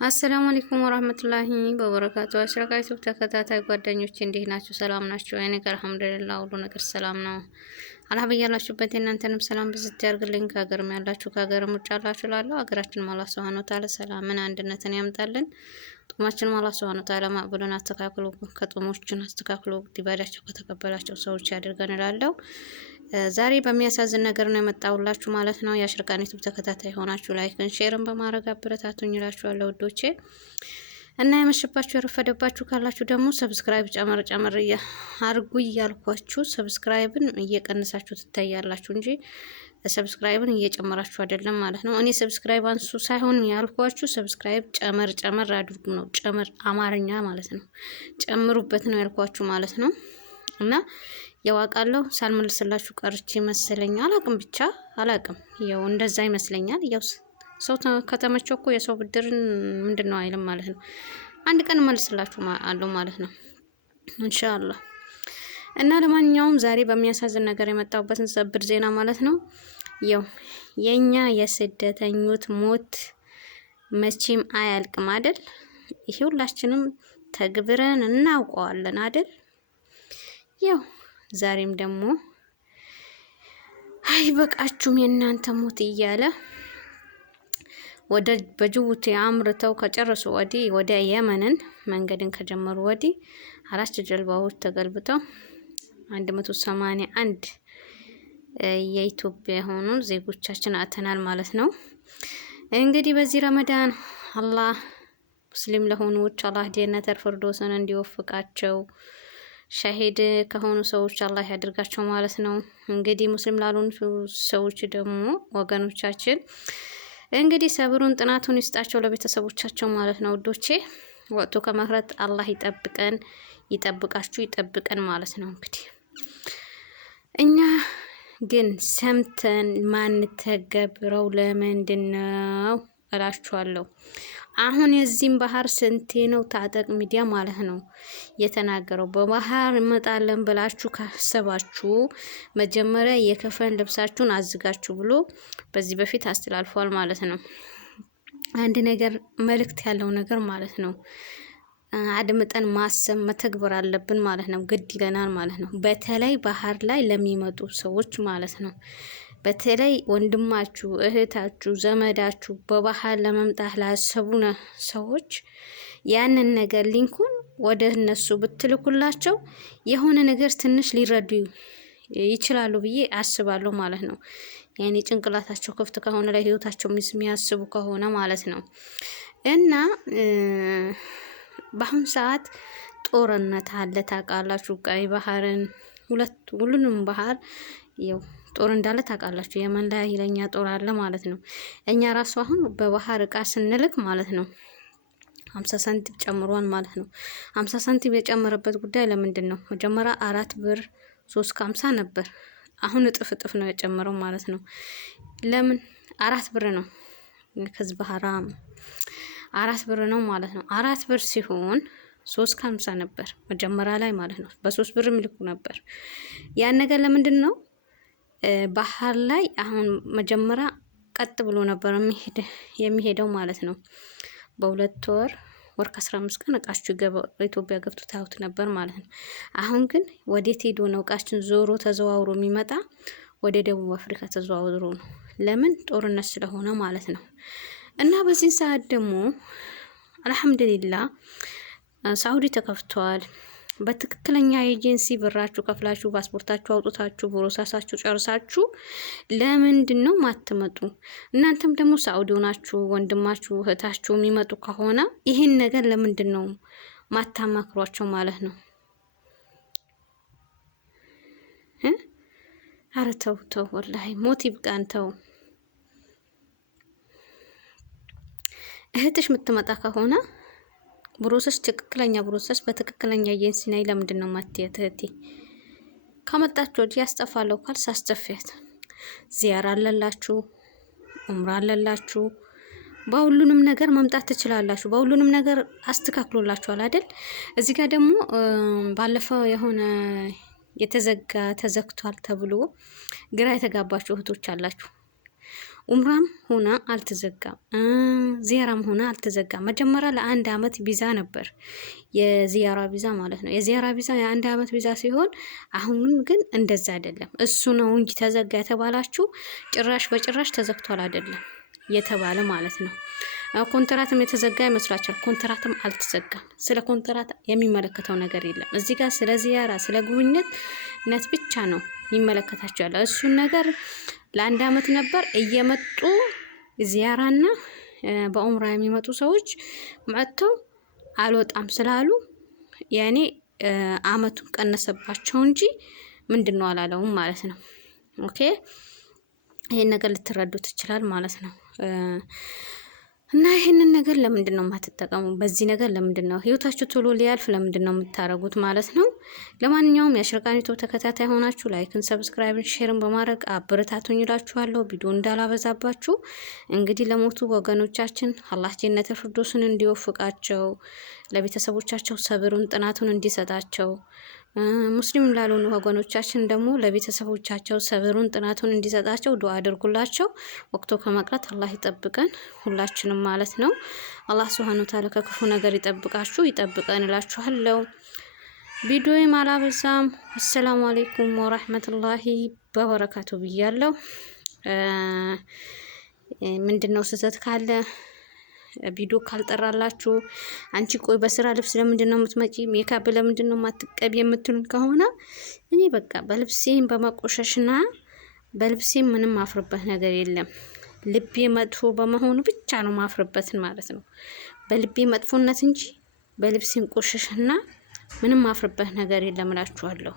አሰላሙ አለይኩም ወራህመቱላሂ ወበረካቱ። አሽረካ ዩቲዩብ ተከታታይ ጓደኞቼ እንዴት ናችሁ? ሰላም ናችሁ? እኔ ጋር አልሐምዱሊላህ ሁሉ ነገር ሰላም ነው። አላህ በያላችሁበት የእናንተንም ሰላም ብዝት ያርግልኝ። ከሀገርም ያላችሁ ከሀገርም ውጭ ያላችሁ ላለው ሀገራችን አላህ ሱብሃነሁ ወተዓላ ሰላምን አንድነትን ያምጣልን። ጡማችንም አላህ ሱብሃነሁ ወተዓላ ማዕቡልን አስተካክሎ ከጡሞችን አስተካክሎ ዲባዳቸው ከተቀበላቸው ሰዎች ያድርገን እላለሁ። ዛሬ በሚያሳዝን ነገር ነው የመጣሁላችሁ ማለት ነው። የአሽርቃን ዩቲዩብ ተከታታይ ሆናችሁ ላይክን ሼርን በማድረግ አበረታቱኝ እላችኋለሁ ውዶቼ። እና የመሸባችሁ የረፈደባችሁ ካላችሁ ደግሞ ሰብስክራይብ ጨመር አርጉ እያልኳችሁ ሰብስክራይብን እየቀነሳችሁ ትታያላችሁ እንጂ ሰብስክራይብን እየጨመራችሁ አይደለም ማለት ነው። እኔ ሰብስክራይብ አንሱ ሳይሆን ያልኳችሁ ሰብስክራይብ ጨመር አድርጉ ነው። ጨመር አማርኛ ማለት ነው። ጨምሩበት ነው ያልኳችሁ ማለት ነው። እና ያዋቃለሁ ሳልመልስላችሁ ቀርቼ መሰለኝ አላቅም፣ ብቻ አላቅም። ያው እንደዛ ይመስለኛል። ያው ሰው ከተመቸው እኮ የሰው ብድርን ምንድነው አይልም ማለት ነው። አንድ ቀን መልስላችሁ አለው ማለት ነው ኢንሻአላህ። እና ለማንኛውም ዛሬ በሚያሳዝን ነገር የመጣሁበትን ሰብር ዜና ማለት ነው። ያው የኛ የስደተኞች ሞት መቼም አያልቅም አይደል? ይሄ ሁላችንም ተግብረን እናውቀዋለን አይደል? ያው ዛሬም ደግሞ አይበቃችሁም የእናንተ ሞት እያለ ወደ በጅቡቲ አምርተው ከጨረሱ ወዲህ ወደ የመንን መንገድን ከጀመሩ ወዲህ 4 ጀልባዎች ተገልብተው 181 የኢትዮጵያ የሆኑ ዜጎቻችን አተናል ማለት ነው። እንግዲህ በዚህ ረመዳን አላህ ሙስሊም ለሆኑት አላህ ጀነተል ፊርደውስን እንዲወፍቃቸው ሸሂድ ከሆኑ ሰዎች አላህ ያድርጋቸው ማለት ነው። እንግዲህ ሙስሊም ላልሆኑ ሰዎች ደግሞ ወገኖቻችን እንግዲህ ሰብሩን ጥናቱን ይስጣቸው ለቤተሰቦቻቸው ማለት ነው ውዶቼ። ወጥቶ ከመቅረት አላህ ይጠብቀን፣ ይጠብቃችሁ፣ ይጠብቀን ማለት ነው። እንግዲህ እኛ ግን ሰምተን ማንተገብረው ለምንድን ነው እላችኋለሁ። አሁን የዚህም ባህር ስንቴ ነው ታጠቅ ሚዲያ ማለት ነው የተናገረው። በባህር እንመጣለን ብላችሁ ካሰባችሁ መጀመሪያ የከፈን ልብሳችሁን አዝጋችሁ ብሎ በዚህ በፊት አስተላልፏል ማለት ነው። አንድ ነገር መልእክት ያለው ነገር ማለት ነው። አድምጠን ማሰብ መተግበር አለብን ማለት ነው። ግድ ይለናል ማለት ነው። በተለይ ባህር ላይ ለሚመጡ ሰዎች ማለት ነው። በተለይ ወንድማችሁ፣ እህታችሁ፣ ዘመዳችሁ በባህር ለመምጣት ላሰቡ ሰዎች ያንን ነገር ሊንኩን ወደ እነሱ ብትልኩላቸው የሆነ ነገር ትንሽ ሊረዱ ይችላሉ ብዬ አስባለሁ ማለት ነው። ያኔ ጭንቅላታቸው ክፍት ከሆነ ላይ ህይወታቸው የሚያስቡ ከሆነ ማለት ነው። እና በአሁን ሰዓት ጦርነት አለ ታውቃላችሁ። ቀይ ባህርን ሁሉንም ባህር ያው ጦር እንዳለ ታውቃላችሁ። የመን ላይ ኃይለኛ ጦር አለ ማለት ነው። እኛ ራሱ አሁን በባህር እቃ ስንልክ ማለት ነው 50 ሳንቲም ጨምሯል ማለት ነው። 50 ሳንቲም የጨመረበት ጉዳይ ለምንድን ነው? መጀመሪያ 4 ብር 3.50 ነበር። አሁን እጥፍ ነው የጨመረው ማለት ነው። ለምን 4 ብር ነው? ከዚህ ባህራ 4 ብር ነው ማለት ነው። 4 ብር ሲሆን 3.50 ነበር መጀመሪያ ላይ ማለት ነው። በ3 ብር ምልኩ ነበር። ያን ነገር ለምንድን ነው ባህር ላይ አሁን መጀመሪያ ቀጥ ብሎ ነበር የሚሄደው ማለት ነው። በ2 ወር ከ15 ቀን እቃችሁ ኢትዮጵያ ገብቶ ታዩት ነበር ማለት ነው። አሁን ግን ወዴት ሄዶ ነው እቃችን ዞሮ ተዘዋውሮ የሚመጣ? ወደ ደቡብ አፍሪካ ተዘዋውሮ ነው። ለምን? ጦርነት ስለሆነ ማለት ነው። እና በዚህ ሰዓት ደግሞ አልሐምዱሊላህ ሳውዲ ተከፍቷል። በትክክለኛ ኤጀንሲ ብራችሁ ከፍላችሁ ፓስፖርታችሁ አውጥታችሁ ፕሮሰሳችሁ ጨርሳችሁ ለምንድን ነው ማትመጡ? እናንተም ደግሞ ሳውዲ ሆናችሁ ወንድማችሁ እህታችሁ የሚመጡ ከሆነ ይህን ነገር ለምንድን ነው ማታማክሯቸው ማለት ነው? አረ ተው ወላሂ ሞት ይብቃን ተው። እህትሽ የምትመጣ ከሆነ ፕሮሰስ ትክክለኛ ፕሮሰስ በትክክለኛ ኤጀንሲ ላይ ለምንድን ነው ማትያት? እህቴ ከመጣችሁ ወዲህ ያስጠፋለሁ ካልስ አስጠፊያት። ዚያራ አለላችሁ፣ ኡምራ አለላችሁ፣ በሁሉንም ነገር መምጣት ትችላላችሁ። በሁሉንም ነገር አስተካክሎላችኋል አይደል? እዚህ ጋር ደግሞ ባለፈው የሆነ ተዘግቷል ተብሎ ግራ የተጋባችሁ እህቶች አላችሁ። ኡምራም ሆነ አልተዘጋም፣ ዚያራም ሆነ አልተዘጋም። መጀመሪያ ለ1 አመት ቪዛ ነበር የዚያራ ቪዛ ማለት ነው። የዚያራ ቪዛ የ1 አመት ቪዛ ሲሆን አሁን ግን እንደዛ አይደለም። እሱ ነው እንጂ ተዘጋ የተባላችሁ ጭራሽ በጭራሽ ተዘግቷል አይደለም የተባለ ማለት ነው። ኮንትራትም የተዘጋ ይመስላችኋል? ኮንትራትም አልተዘጋም። ስለ ኮንትራት የሚመለከተው ነገር የለም እዚህ ጋር። ስለ ዚያራ ስለ ጉብኝት ብቻ ነው የሚመለከታቸው ያለ። እሱን ነገር ለ1 አመት ነበር እየመጡ ዚያራና በኡምራ የሚመጡ ሰዎች መጥተው አልወጣም ስላሉ ያኔ አመቱን ቀነሰባቸው እንጂ ምንድነው አላለውም ማለት ነው። ኦኬ ይሄን ነገር ልትረዱት ይችላል ማለት ነው። እና ይሄንን ነገር ለምንድን ነው የማትጠቀሙ? በዚህ ነገር ለምንድን ነው ህይወታችሁ ቶሎ ሊያልፍ ለምንድን ነው የምታረጉት ማለት ነው? ለማንኛውም የአሽረቃን ዩቲዩብ ተከታታይ ሆናችሁ ላይክን፣ ሰብስክራይብን፣ ሼርን በማድረግ አበረታቱኝ እላችኋለሁ። ቪዲዮ እንዳላበዛባችሁ እንግዲህ ለሞቱ ወገኖቻችን አላህ ጀነተል ፊርደውስን እንዲወፍቃቸው፣ ለቤተሰቦቻቸው ሰብሩን ጥናቱን እንዲሰጣቸው፣ ሙስሊም ላልሆኑ ወገኖቻችን ደግሞ ለቤተሰቦቻቸው ሰብሩን ጥናቱን እንዲሰጣቸው ዱአ አድርጉላቸው። ወቅቱ ከመቅረት አላህ ይጠብቀን ሁላችንም ማለት ነው። አላህ ሱብሃነሁ ወተዓላ ከክፉ ነገር ይጠብቃችሁ ይጠብቀን እላችኋለሁ። ቪዲዮዬም አላበዛም። አሰላሙ አለይኩም ወራህመቱላሂ ወበረካቱ ብያለሁ። ምንድነው ስህተት ካለ ቪዲዮ ካልጠራላችሁ አንቺ ቆይ በስራ ልብስ ለምንድነው የምትመጪ? ሜካፕ ለምንድነው የማትቀቢ የምትሉን ከሆነ እኔ በቃ በልብሴም በመቆሸሽና በልብሴም ምንም ማፍርበት ነገር የለም። ልቤ መጥፎ በመሆኑ ብቻ ነው ማፍርበትን ማለት ነው። በልቤ መጥፎነት እንጂ በልብሴም ቆሸሽና ምንም ማፍርበት ነገር የለም እላችኋለሁ።